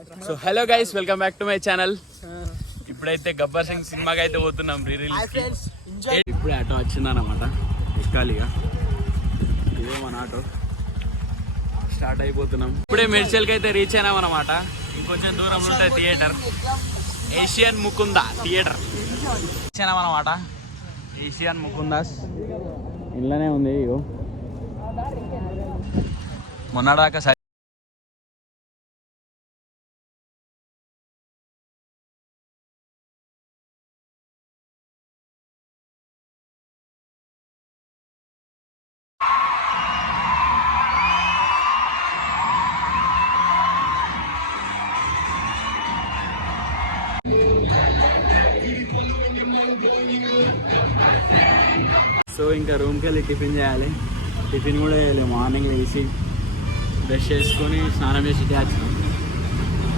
So hello guys, welcome back to my channel. ఇప్పుడైతే గబ్బర్ సింగ్ సినిమాకి అయితే పోతున్నాం, రీ రిలీజ్ కి. ఇప్పుడే ఆటో వచ్చిందన్నమాట, ఎక్కాలిగా. ఇదే మన ఆటో, స్టార్ట్ అయిపోతున్నాం. ఇప్పుడే మెడ్చల్కి అయితే రీచ్ అయినాం అనమాట. ఇంకొంచెం దూరం ఉంటుంది theatre, Asian Mukunda theatre. Reach అయినాం అనమాట, ఏషియన్ ముకుందాస్. ఇళ్ళనే ఉంది. ఇగో మొన్నదాకా సో ఇంకా రూమ్కి వెళ్ళి టిఫిన్ చేయాలి. టిఫిన్ కూడా వేయాలి. మార్నింగ్ లేచి బ్రష్ చేసుకొని స్నానం చేసి వచ్చాను.